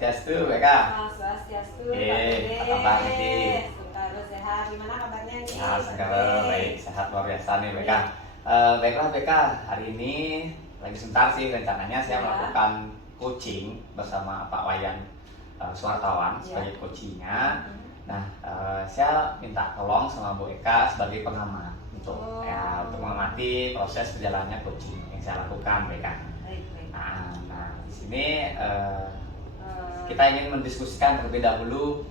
Swastiastu, Beka. Swastiastu, Apa kabar nih? Selalu sehat. Gimana kabarnya nih? Ya, sekarang baik, sehat luar biasa nih, Beka. Baiklah, Beka. Hari ini lagi sebentar sih rencananya saya melakukan coaching bersama Pak Wayan Suartawan sebagai coachingnya. Nah, saya minta tolong sama Bu Eka sebagai pengamat untuk untuk mengamati proses berjalannya coaching yang saya lakukan, Beka. Nah, di sini kita ingin mendiskusikan terlebih dahulu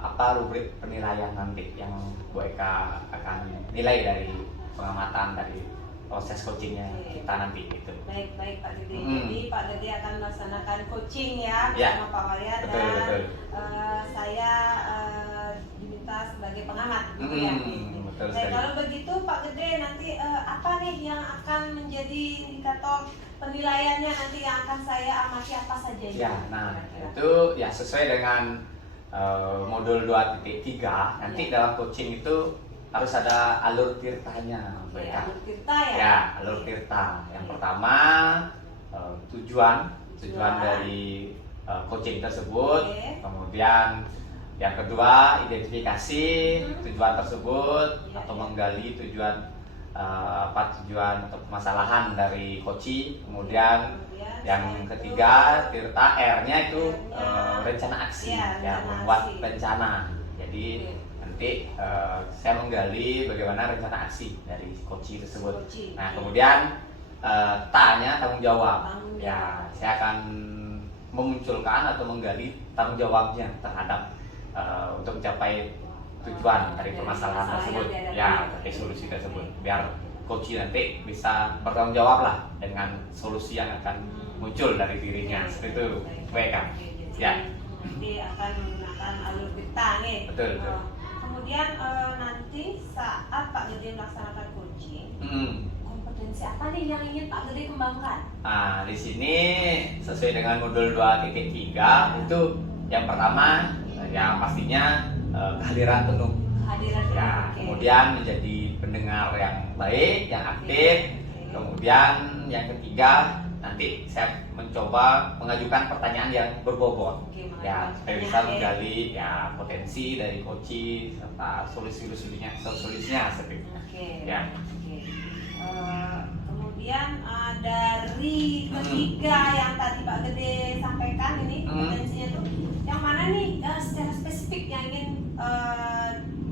apa rubrik penilaian nanti yang Bu Eka akan nilai dari pengamatan dari proses coachingnya kita nanti gitu. Baik Pak Dede. Jadi Pak Dede akan melaksanakan coaching ya bersama Pak Wayan dan saya diminta sebagai pengamat gitu ya. Baik, kalau begitu Pak Dede nanti apa nih yang akan menjadi indikator penilaiannya nanti yang akan saya amati apa saja ya? Nah, itu ya sesuai dengan modul 2.3 nanti dalam coaching itu harus ada alur tirtanya, alur tirta ya? Ya, alur tirta. Yang pertama tujuan dari coaching tersebut, kemudian yang kedua identifikasi tujuan tersebut atau menggali tujuan tujuan atau permasalahan dari coaching, kemudian yang ketiga tirta R-nya itu rencana aksi, membuat rencana. Jadi nanti saya menggali bagaimana rencana aksi dari coaching tersebut. Nah, kemudian T-nya tanggung jawab. Ya, saya akan memunculkan atau menggali tanggung jawabnya terhadap untuk mencapai tujuan dari permasalahan tersebut. Ya, dari solusi tersebut. Biar coaching nanti bisa bertanggung jawab lah dengan solusi yang akan muncul dari dirinya. Seperti itu, baik kan? Ya. Nanti akan menggunakan alur tirta nih. Betul. Kemudian nanti saat Pak Dede melaksanakan coaching, kompetensi apa nih yang ingin Pak Dede kembangkan? Nah, di sini sesuai dengan modul 2.3 itu yang pertama ya pastinya kehadiran penuh. Ya, kemudian menjadi pendengar yang baik, yang aktif. Kemudian yang ketiga nanti saya mencoba mengajukan pertanyaan yang berbobot. Ya, supaya bisa menggali ya potensi dari coaching serta solusinya seperti itu. Ya. Kemudian dari ketiga yang tadi Pak Dede sampaikan ini potensinya tuh yang mana nih secara spesifik yang ingin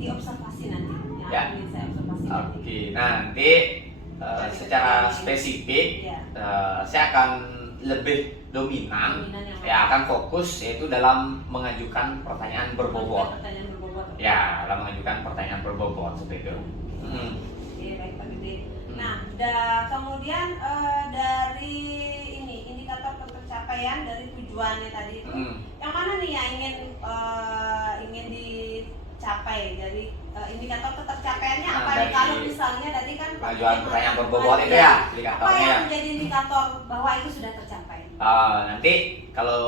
diobservasi nanti? Yang ingin saya observasi nanti. Nah, nanti secara spesifik saya akan lebih dominan ya akan fokus yaitu dalam mengajukan pertanyaan berbobot. Ya, dalam mengajukan pertanyaan berbobot seperti itu. Oke, baik Pak Dede. Nah, kemudian dari ini indikator pencapaian dari tujuannya tadi itu, yang mana nih yang ingin dicapai dari indikator ketercapaiannya apa nih? Kalau misalnya tadi kan pengajuan pertanyaan berbobot itu ya indikatornya. Apa yang menjadi indikator bahwa itu sudah tercapai? Nanti kalau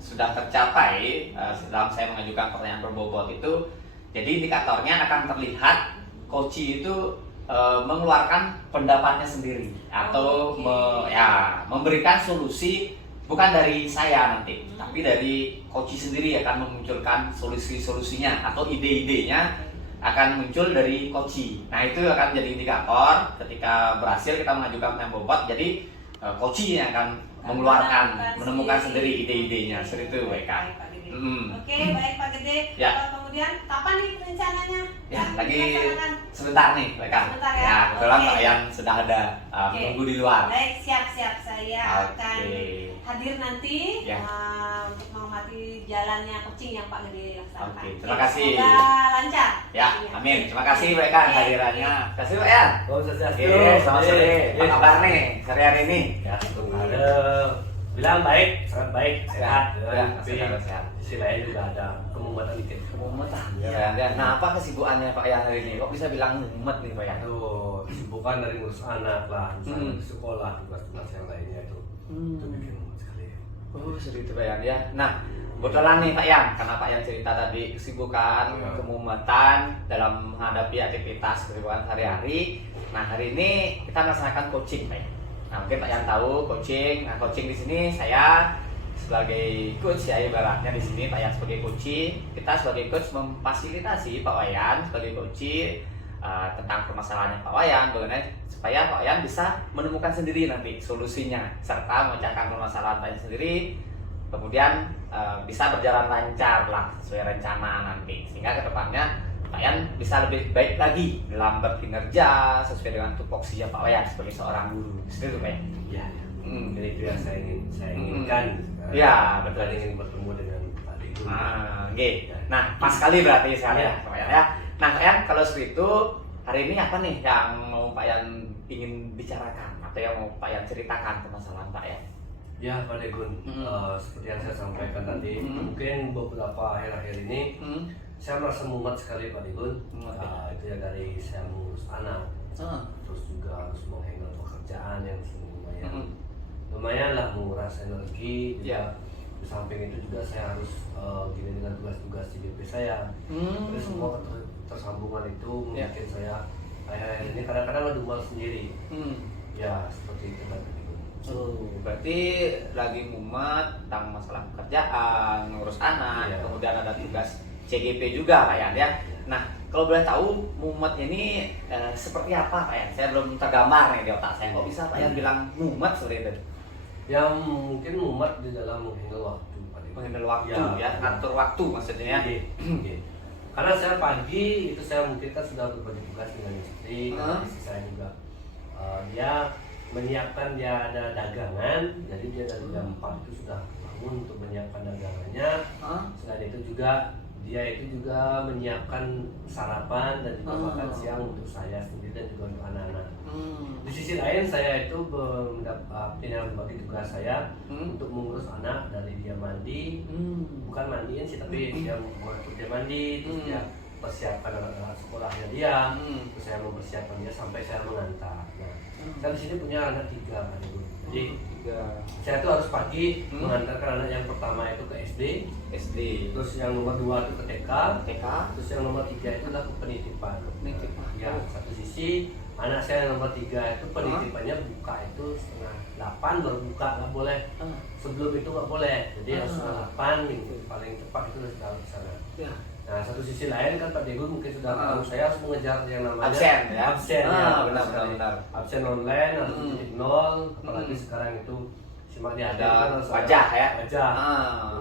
sudah tercapai dalam saya mengajukan pertanyaan berbobot itu, jadi indikatornya akan terlihat coaching itu mengeluarkan pendapatnya sendiri atau memberikan solusi bukan dari saya nanti, tapi dari coaching sendiri akan memunculkan solusinya atau ide-idenya akan muncul dari coaching. Nah, itu akan jadi indikator ketika berhasil kita mengajukan pertanyaan berbobot. Jadi coaching yang akan menemukan sendiri ide-idenya. Seperti itu, WK. Oke, baik Pak Dede. Kemudian kapan nih rencananya? Ya, lagi sebentar nih, WK. Sebentar ya. Ya, kebetulan Pak Yan sudah ada menunggu di luar. Baik, siap. Saya akan hadir nanti untuk mengamati jalannya coaching yang Pak Dede laksanakan. Terima kasih. Semoga lancar. Ya, amin. Terima kasih WK hadirannya. Terima kasih Pak Yan. Selamat sore. Apa kabar nih hari ini? Ya, bilang baik, sangat baik, sehat. Tapi sehat. Istilahnya juga ada kemumatan dikit. Nah, apa kesibukannya Pak Yan hari ini? Kok bisa bilang mumet nih Pak Yan? Kesibukan dari ngurus anak lah, misalnya di sekolah, tugas-tugas yang lainnya itu bikin mumet sekali. Seperti itu Pak Yan ya. Nah, kebetulan nih Pak Yan, karena Pak Yan cerita tadi kesibukan, kemumetan dalam menghadapi aktivitas kesibukan sehari-hari. Nah, hari ini kita melaksanakan coaching Pak Yan. Nah, mungkin Pak Yan tahu coaching. Nah, coaching di sini saya sebagai coach ya ibaratnya di sini Pak Yan sebagai coach, kita sebagai coach memfasilitasi Pak Wayan sebagai coach tentang permasalahannya Pak Wayan, bagaimana supaya Pak Wayan bisa menemukan sendiri nanti solusinya serta memecahkan permasalahan Pak Wayan sendiri, kemudian bisa berjalan lancar lah sesuai rencana nanti, sehingga kedepannya Pak Yan bisa lebih baik lagi dalam berkinerja sesuai dengan tupoksinya Pak Wayan sebagai seorang guru. Seperti itu Pak Yan. Iya. Jadi itu yang saya inginkan. Iya, betul. Saya ingin bertemu dengan Pak Digun. Okay. Nah, pas sekali berarti sekali Iya. Pak Yan ya. Nah, Pak Yan kalau seperti itu hari ini apa nih yang mau Pak Yan ingin bicarakan atau yang mau Pak Yan ceritakan permasalahan Pak Yan? Ya Pak Degun, seperti yang saya sampaikan tadi, mungkin beberapa akhir-akhir ini saya merasa mumet sekali Pak Degun. Itu ya dari saya mengurus anak, terus juga harus menghandle pekerjaan yang lumayan lah menguras energi. Juga di samping itu juga saya harus gini dengan tugas-tugas di BP saya. Jadi semua ketersambungan itu membuat saya akhir-akhir ini kadang-kadang ngedumel sendiri. Ya seperti itu Pak Degun. Berarti lagi mumet tentang masalah pekerjaan, ngurus anak, kemudian ada tugas CGP juga Pak Yan ya. Nah, kalau boleh tahu mumet ini seperti apa Pak Yan? Saya belum tergambar nih di otak saya. Kok bisa Pak Yan bilang mumet seperti itu? Yang mungkin mumet di dalam menghandle waktu Pak Degun. Menghandle waktu ya, ngatur waktu maksudnya ya. Karena saya pagi itu saya mungkin kan sudah berbagi tugas dengan istri, istri saya juga dia menyiapkan, dia ada dagangan, jadi dia dari jam 4 itu sudah bangun untuk menyiapkan dagangannya. Selain itu juga dia itu juga menyiapkan sarapan dan juga makan siang untuk saya sendiri dan juga untuk anak-anak. Di sisi lain saya itu berbagi tugas saya untuk mengurus anak dari dia mandi, bukan mandiin sih tapi dia mengatur dia mandi, terus dia persiapkan anak-anak sekolahnya dia, terus saya mempersiapkan dia sampai saya mengantar. Nah, saya di sini punya anak 3 kan Ibu. Jadi saya tuh harus pagi mengantarkan anak yang pertama itu ke SD, terus yang nomor 2 itu ke TK, terus yang nomor 3 itu adalah ke penitipan. Ya, satu sisi anak saya yang nomor 3 itu penitipannya buka itu setengah 8 baru buka, nggak boleh sebelum itu nggak boleh. Jadi harus setengah 8 paling cepat itu harus di sana. Nah, satu sisi lain kan Pak Degun mungkin sudah tahu saya harus mengejar yang namanya absen ya. Benar. Absen online harus titik nol, apalagi sekarang itu simak di ada wajah ya. Wajah.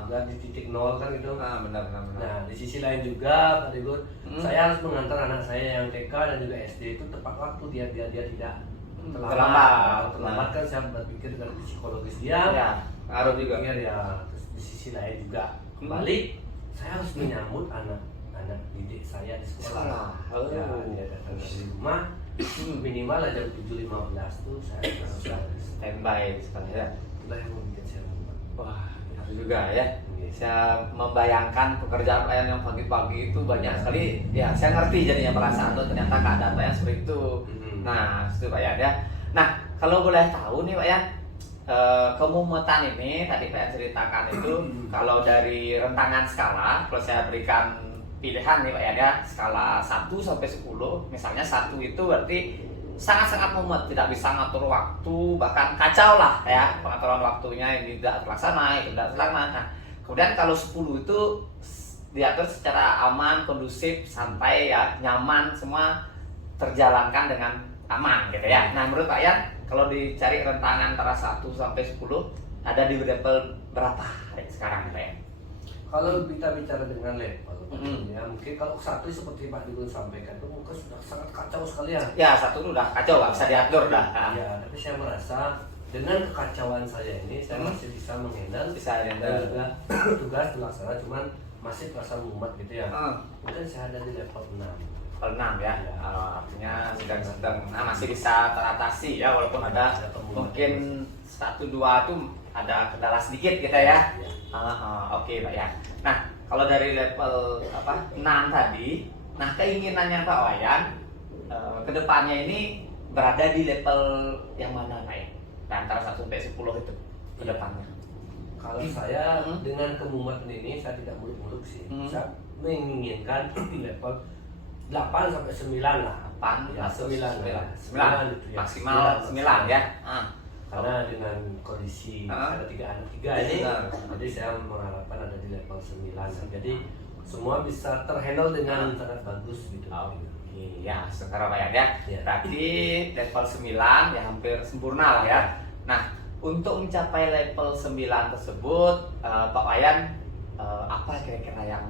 Juga di titik nol kan itu. Benar. Nah, di sisi lain juga Pak Degun, saya harus mengantar anak saya yang TK dan juga SD itu tepat waktu, dia tidak terlambat kan saya berpikir dengan psikologis dia. Ya, ngaruh juga. Ya, terus di sisi lain juga kembali saya harus menyambut anak didik saya di sekolah. Ya, dia datang dari rumah minimal jam 7.15 tuh saya harus standby di sekolah ya. Itulah yang membuat saya lupa. Wah, benar juga ya. Saya membayangkan pekerjaan Pak Yan yang pagi-pagi itu banyak sekali. Ya, saya ngerti jadinya perasaan tuh, ternyata keadaan Pak Yan seperti itu. Nah, itu Pak Yan ya. Nah, kalau boleh tahu nih Pak Yan, kemumetan ini tadi Pak Yan ceritakan itu kalau dari rentangan skala, kalau saya berikan pilihan nih Pak Yan ya, skala 1 sampai 10, misalnya 1 itu berarti sangat-sangat mumet, tidak bisa ngatur waktu, bahkan kacau lah ya, pengaturan waktunya yang tidak terlaksana, itu tidak terlaksana. Nah, kemudian kalau 10 itu diatur secara aman, kondusif, santai ya, nyaman, semua terjalankan dengan aman gitu ya. Nah, menurut Pak Yan, kalau dicari rentangan antara 1 sampai 10 ada di level berapa sekarang Pak Yan? Kalau kita bicara dengan level ya, mungkin kalau 1 seperti Pak Digun sampaikan itu mungkin sudah sangat kacau sekali ya. Ya, 1 itu udah kacau, nggak bisa diatur dah. Ya, tapi saya merasa dengan kekacauan saya ini saya masih bisa menghandle, dan juga tugas terlaksana, cuman masih terasa mumet gitu ya. Mungkin saya ada di level 6. Level 6 ya, artinya sedang masih bisa teratasi ya, walaupun ada mungkin 1-2 itu ada kendala sedikit gitu ya. Oke Pak Yan. Nah, kalau dari level 6 tadi, nah keinginannya Pak Wayan kedepannya ini berada di level yang mana Pak Yan? Nah, antara 1 sampai 10 itu kedepannya. Kalau saya dengan kemumetan ini saya tidak muluk-muluk sih. Saya menginginkan di level 8 sampai 9 lah. 8 ya, 9 maksimal 9 ya. Karena dengan kondisi ada 3 anak 3 ini, jadi saya mengharapkan ada di level 9. Jadi semua bisa terhandle dengan sangat bagus gitu. Ya, sekarang Pak Yan ya. Berarti level 9 ya hampir sempurna lah ya. Nah, untuk mencapai level 9 tersebut, Pak Wayan, apa kira-kira yang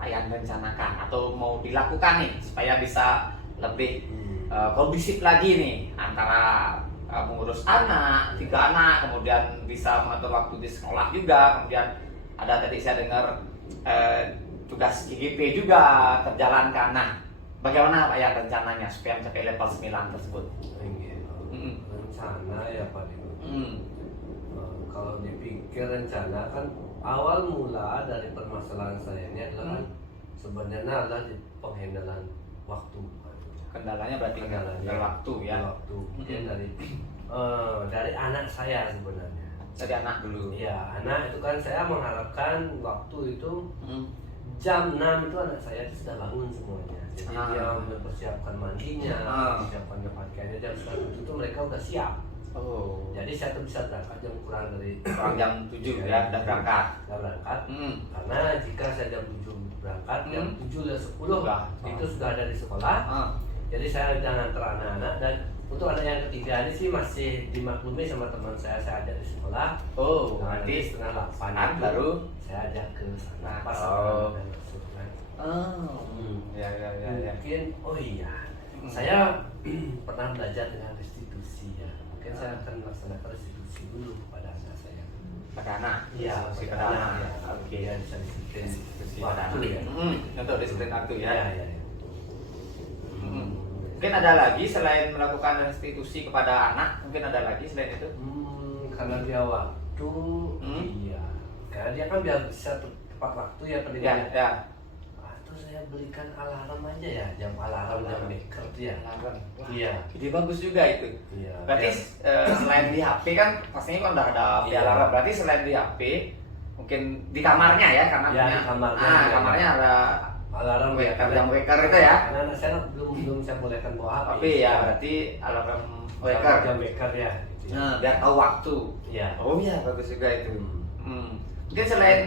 Pak Yan rencanakan atau mau dilakukan nih supaya bisa lebih kondusif lagi nih antara mengurus anak, 3 anak, kemudian bisa mengatur waktu di sekolah juga, kemudian ada tadi saya dengar tugas GGP juga terjalankan. Nah, bagaimana Pak Yan rencananya supaya mencapai level 9 tersebut? Rencana ya Pak Dino. Kalau dipikir rencana kan awal mula dari permasalahan saya ini adalah kan sebenarnya adalah di penghandalan waktu. Kendalanya berarti kendala waktu ya. Waktu. Mungkin dari anak saya sebenarnya. Dari anak dulu. Ya, anak itu kan saya mengharapkan waktu itu jam 6 itu anak saya itu sudah bangun semuanya. Jadi dia mempersiapkan mandinya, mempersiapkan pakaiannya, jam 9 itu mereka udah siap. Jadi saya tuh bisa berangkat kurang jam 7 ya, udah berangkat. Karena jika saya jam 7 berangkat, jam 7 dan 10 itu sudah ada di sekolah. Jadi saya udah nganter anak-anak, dan untuk anak yang ketiga ini sih masih dimaklumi sama teman saya ajak di sekolah. Nanti setengah 8 baru saya ajak ke sana. Pas ya. Mungkin saya pernah belajar dengan restitusi ya. Mungkin saya akan melaksanakan restitusi dulu kepada anak saya. Pada anak? Iya, pada anak. Oke, ya bisa disiplin waktu ya. Untuk disiplin waktu ya. Iya. Mungkin ada lagi selain melakukan restitusi kepada anak, mungkin ada lagi selain itu? Karena dia waktu, iya. Karena dia kan biar bisa tepat waktu ya pendidikannya. Ya. Atau saya belikan alarm aja ya, jam wecker dia. Alarm. Iya. Ide bagus juga itu. Iya. Berarti selain di HP kan pastinya kan udah ada alarm. Berarti selain di HP, mungkin di kamarnya ya, karena di kamarnya ada alarm jam wecker itu ya. Karena anak saya belum saya bolehkan bawa HP. Tapi ya berarti alarm wecker. Jam wecker ya. Gitu ya. Biar tahu waktu. Iya. Iya, bagus juga itu. Mungkin selain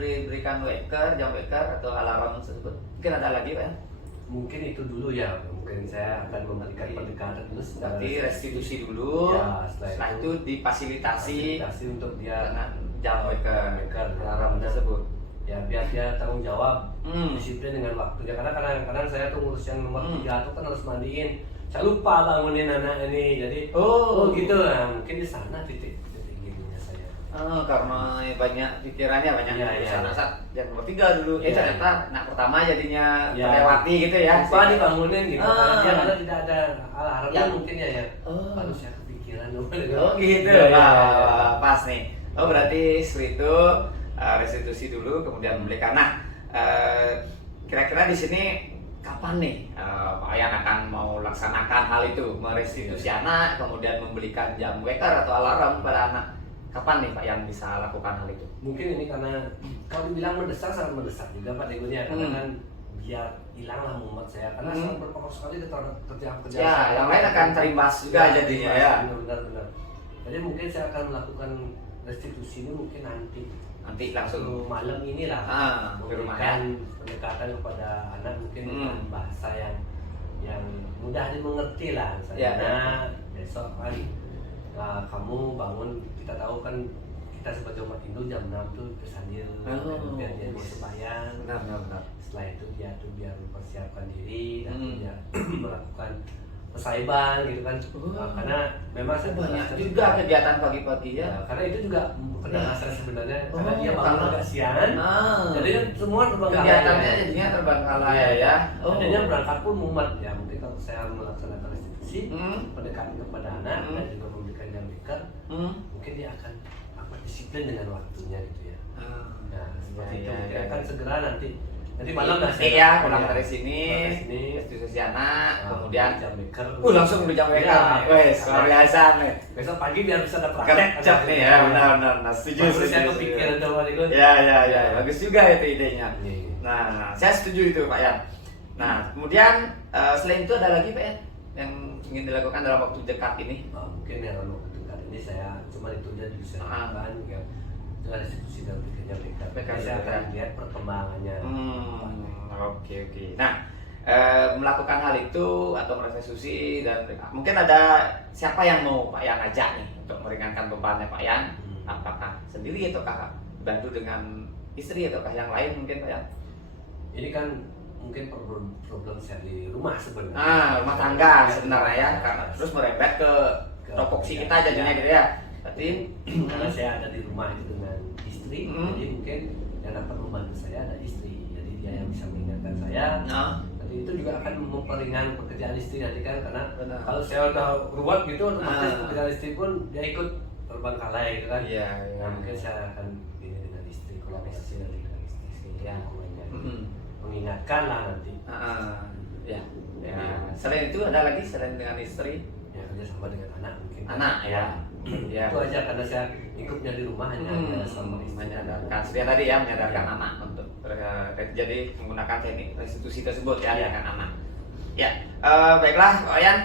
diberikan wecker, jam wecker atau alarm tersebut, mungkin ada lagi Pak? Mungkin itu dulu ya. Mungkin saya akan memberikan pendekatan dulu. Berarti restitusi dulu. Ya, setelah itu difasilitasi untuk dia dengan jam wecker, alarm tersebut. Ya biar dia tanggung jawab, disiplin dengan waktunya. Karena kadang-kadang saya tuh ngurus yang nomor 3 tuh kan harus mandiin. Saya lupa bangunin anak ini. Jadi gitu lah. Mungkin di sana titik gitunya saya. Karena banyak pikirannya, banyak urusan saat yang nomor 3 dulu. Ternyata anak pertama jadinya terlewati gitu ya. Lupa dibangunin gitu. Karena tidak ada alarmnya mungkin ya. Baru saya kepikiran. Gitu. Pas nih. Berarti setelah itu restitusi dulu, kemudian membelikan. Nah, kira-kira di sini kapan nih Pak Yan akan mau laksanakan hal itu, merestitusi anak, kemudian membelikan jam wecker atau alarm pada anak? Kapan nih Pak Yan bisa lakukan hal itu? Mungkin ini karena kalau dibilang mendesak, sangat mendesak juga Pak Degonya, karena kan biar hilanglah mumet saya, karena sangat berpengaruh sekali kerjaan ya, yang lain akan terimbas juga jadinya ya. Benar. Jadi mungkin saya akan melakukan restitusi ini mungkin nanti langsung malam inilah memberikan pendekatan kepada anak mungkin dengan bahasa yang mudah dimengerti lah. Misalnya besok kan kamu bangun, kita tahu kan kita sebagai umat Hindu jam 6 tuh tersambil kemudian dia mau sembahyang. Setelah itu dia tuh biar mempersiapkan diri dan dia melakukan pesaiban gitu kan. Karena memang saya banyak juga kegiatan pagi-pagi ya. Karena itu juga kendala saya sebenarnya, karena dia bangun agak siang. Jadi kan semua terbengkalai. Kegiatannya jadinya terbengkalai ya. Jadinya berangkat pun mumet ya. Mungkin kalau saya melaksanakan restitusi, pendekatan kepada anak dan juga memberikan jam wecker, mungkin dia akan disiplin dengan waktunya gitu ya. Nah seperti itu. Dia akan segera nanti malam ya pulang dari sini restitusi anak, kemudian jam wecker. Langsung beli jam wecker. Wes, luar biasa nih. Besok pagi biar bisa ada praktek. Kerja nih ya, benar. Setuju. Saya kepikiran tuh Pak Digun. Ya. Bagus juga itu idenya. Nah, saya setuju itu Pak Yan. Nah, kemudian selain itu ada lagi Pak Yan yang ingin dilakukan dalam waktu dekat ini? Mungkin dalam waktu dekat Jadi saya cuma itu aja dulu saya lakukan ya. Itu ada institusi dan bekerja mereka. Tapi saya akan lihat perkembangannya. Oke. Nah, melakukan hal itu atau merestitusi dan mungkin ada siapa yang mau Pak Yan ajak nih untuk meringankan bebannya Pak Yan? Apakah sendiri atau kakak bantu dengan istri ataukah yang lain mungkin Pak Yan? Ini kan mungkin problem saya di rumah sebenarnya. Rumah tangga sebenarnya ya, karena terus merembet ke topoksi kita jadinya gitu ya. Berarti karena saya ada di rumah itu dengan istri, jadi mungkin yang dapat membantu saya ada istri. Jadi dia yang bisa mengingatkan saya. Jadi itu juga akan memperingan pekerjaan istri nanti kan, karena kalau saya udah ruwet gitu, otomatis pekerjaan istri pun dia ikut terbengkalai gitu kan. Nah, mungkin saya akan ini dengan istri, kolaborasi dengan istri ya, mengingatkan lah nanti. Ya. Selain itu ada lagi selain dengan istri? Ya kerja sama dengan anak mungkin. Anak ya. Itu aja karena saya lingkupnya di rumah hanya sama istri. Menyadarkan seperti tadi ya, menyadarkan anak untuk jadi menggunakan teknik restitusi tersebut ya dengan anak. Ya, baiklah Pak Yan.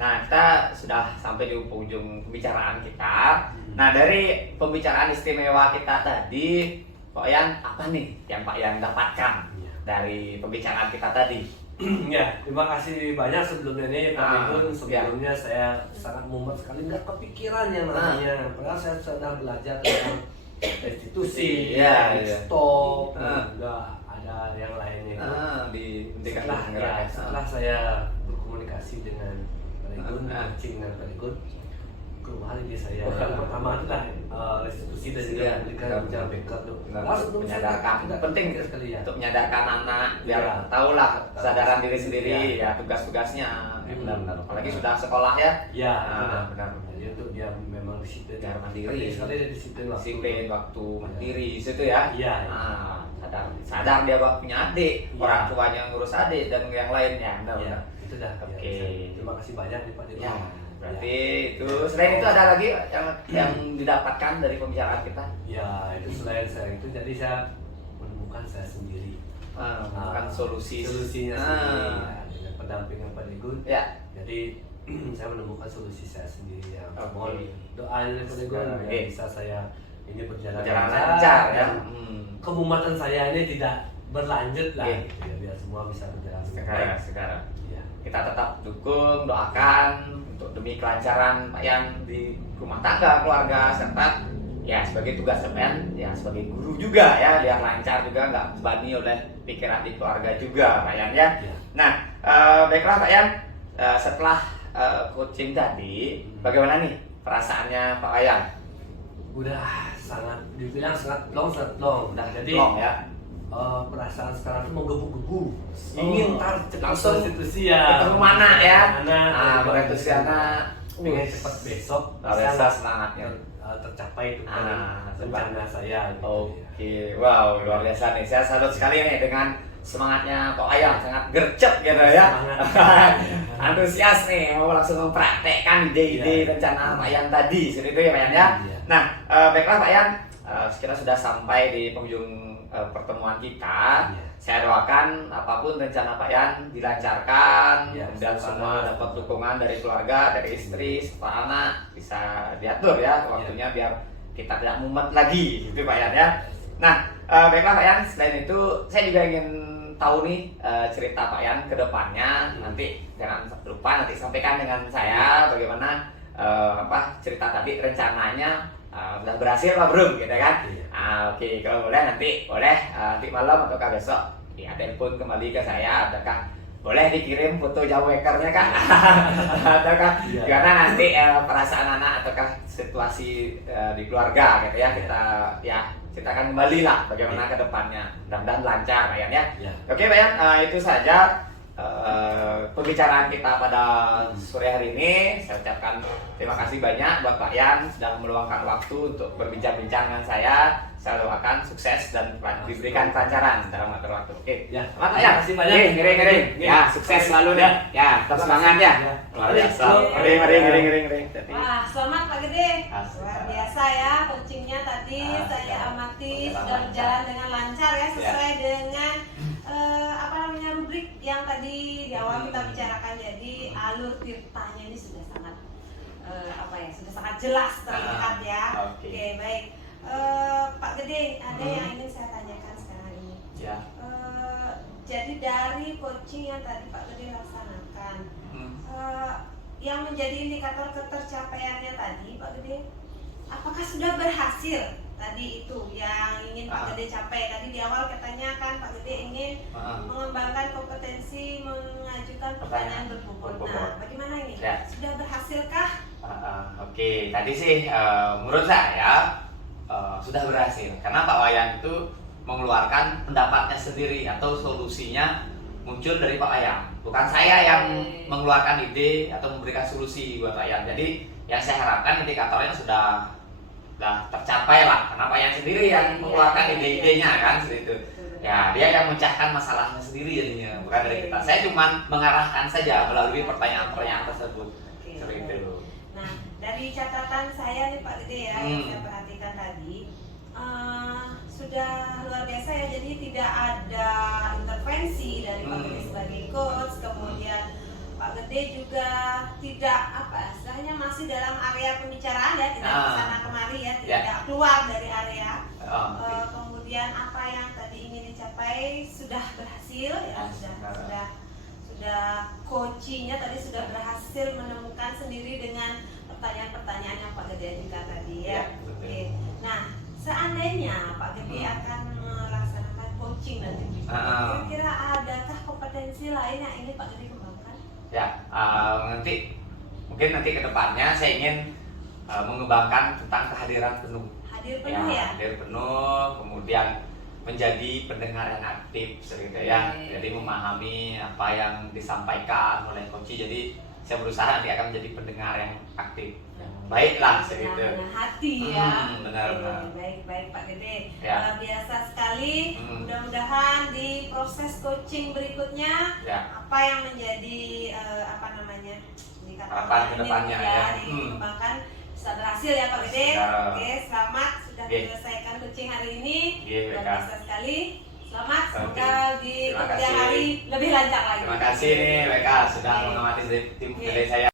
Nah, kita sudah sampai di ujung pembicaraan kita. Nah, dari pembicaraan istimewa kita tadi, Pak Yan, apa nih yang Pak Yan dapatkan dari pembicaraan kita tadi? Ya, terima kasih banyak sebelumnya nih Pak Migun. Sebelumnya saya sangat mumet sekali, nggak kepikiran yang namanya. Padahal saya sudah belajar tentang restitusi, stok, juga ada yang lainnya. Setelah saya berkomunikasi dengan Pak Migun, coaching dengan Pak Migun, keluar ide saya. Yang pertama adalah restitusi dan juga memberikan cara backup. Langsung menyadarkan, penting sekali ya. Untuk menyadarkan anak biar tahulah kesadaran diri sendiri ya tugas-tugasnya. Benar-benar. Apalagi sudah sekolah ya. Ya, benar. Jadi untuk dia memang disiplin, biar mandiri. Sekali dia disiplin waktu mandiri situ ya. Iya. Sadar dia punya adik, orang tuanya ngurus adik dan yang lainnya. Benar. Itu dah. Oke. Terima kasih banyak nih Pak Dirut. Berarti itu selain itu ada lagi yang didapatkan dari pembicaraan kita? Ya, itu selain saya itu jadi saya menemukan saya sendiri. Menemukan solusinya sendiri dengan pendampingan Pak Dirut. Ya. Jadi saya menemukan solusi saya sendiri ya. Mohon doanya Pak Dirut biar bisa saya ini berjalan lancar ya. Kemumatan saya ini tidak berlanjut lah gitu ya, biar semua bisa berjalan sekarang. Ya. Kita tetap dukung, doakan untuk demi kelancaran Pak Yan di rumah tangga, keluarga, serta ya sebagai tugas Pak Yan ya sebagai guru juga ya biar lancar juga, nggak bebani oleh pikiran di keluarga juga Pak Yan ya. Nah, baiklah Pak Yan, setelah coaching tadi bagaimana nih perasaannya Pak Yan? Udah dibilang sangat long. Nah, jadi long ya. Perasaan sekarang tuh menggebu-gebu, ingin langsung restitusi ya. Ketemu mana ya? Restitusi anak. Pengen cepat besok. Bisa semangatnya tercapai itu rencana saya. Oke, wow luar biasa nih. Saya salut sekali nih dengan semangatnya Pak Ayang, sangat gercep gitu ya. Antusias nih, mau langsung mempraktekkan ide-ide rencana Pak Ayang tadi, seperti itu ya Pak Ayang ya. Nah, baiklah Pak Ayang, kita sudah sampai di penghujung pertemuan kita. Saya doakan apapun rencana Pak Yan dilancarkan dan semua dapat dukungan dari keluarga, dari istri, serta anak bisa diatur ya waktunya biar kita tidak mumet lagi gitu Pak Yan ya. Nah, baiklah Pak Yan, selain itu saya juga ingin tahu nih cerita Pak Yan ke depannya. Nanti jangan lupa nanti sampaikan dengan saya bagaimana cerita tadi rencananya sudah berhasil apa belum gitu kan. Oke, kalau boleh nanti nanti malam ataukah besok ya telepon kembali ke saya, ataukah boleh dikirim foto jauh wekernya kan. Ataukah karena nanti perasaan anak ataukah situasi di keluarga gitu ya, kita ya ceritakan kembali lah bagaimana ke depannya. Mudah-mudahan lancar Pak Yan ya. Oke Pak Yan, itu saja pembicaraan kita pada sore hari ini. Saya ucapkan terima kasih banyak buat Pak Yan sudah meluangkan waktu untuk berbincang-bincang dengan saya. Saya doakan sukses dan diberikan kelancaran dalam waktu. Oke, selamat Pak Yan. Terima kasih banyak. Ngering. Ya, sukses selalu deh. Ya, tetap semangat ya. Luar biasa. Ngering. Wah, selamat Pak Gede. Luar biasa ya coachingnya tadi. Saya amati sudah berjalan dengan lancar ya, sesuai dengan rubrik yang tadi di awal kita bicarakan. Jadi alur tirtanya ini sudah sangat sudah sangat jelas terlihat ya. Oke. Oke, baik. Pak Gede, ada yang ingin saya tanyakan sekarang ini. Ya. Jadi dari coaching yang tadi Pak Gede laksanakan, yang menjadi indikator ketercapaiannya tadi, Pak Gede, apakah sudah berhasil tadi itu yang ingin Pak Gede capai? Tadi di awal katanya kan Pak Gede ingin mengembangkan kompetensi mengajukan pertanyaan berbobot. Nah, bagaimana ini? Ya. Sudah berhasilkah? Oke, tadi sih menurut saya sudah berhasil karena Pak Wayan itu mengeluarkan pendapatnya sendiri atau solusinya muncul dari Pak Wayan. Bukan saya yang mengeluarkan ide atau memberikan solusi buat Wayan. Jadi yang saya harapkan indikatornya sudah tercapai lah karena Pak Wayan sendiri yang mengeluarkan ide-idenya kan seperti itu. Ya, dia yang memecahkan masalahnya sendiri jadinya, bukan dari kita. Saya cuma mengarahkan saja melalui pertanyaan-pertanyaan tersebut. Seperti itu. Nah, dari catatan saya nih Pak Gede ya, yang saya perhatikan tadi, sudah luar biasa ya. Jadi tidak ada intervensi dari Pak Gede sebagai coach, kemudian Pak Gede juga tidak istilahnya masih dalam area pembicaraan ya, tidak kesana kemari ya, tidak keluar dari area. Kemudian apa yang tadi ingin dicapai sudah berhasil ya, sudah coachingnya tadi sudah berhasil menemukan sendiri dengan pertanyaan-pertanyaan yang Pak Gede ajukan tadi ya. Oke. Nah, seandainya Pak Gede akan melaksanakan coaching nanti, kira-kira adakah kompetensi lain yang ingin Pak Gede kembangkan? Ya, mungkin nanti ke depannya saya ingin mengembangkan tentang kehadiran penuh. Hadir penuh ya? Hadir penuh, kemudian menjadi pendengar yang aktif seperti ya. Jadi memahami apa yang disampaikan oleh coach. Jadi saya berusaha nanti akan menjadi pendengar yang aktif. Baiklah seperti itu. Dengan hati ya. Benar. Baik Pak Gede. Ya. Biasa sekali. Mudah-mudahan di proses coaching berikutnya apa yang menjadi harapan kedepannya ya. Dikembangkan bisa berhasil ya Pak Gede. Oke, selamat sudah menyelesaikan coaching hari ini. Luar biasa sekali. Selamat, semoga di kemudian hari lebih lancar lagi. Terima kasih nih WK sudah mengamati tim saya.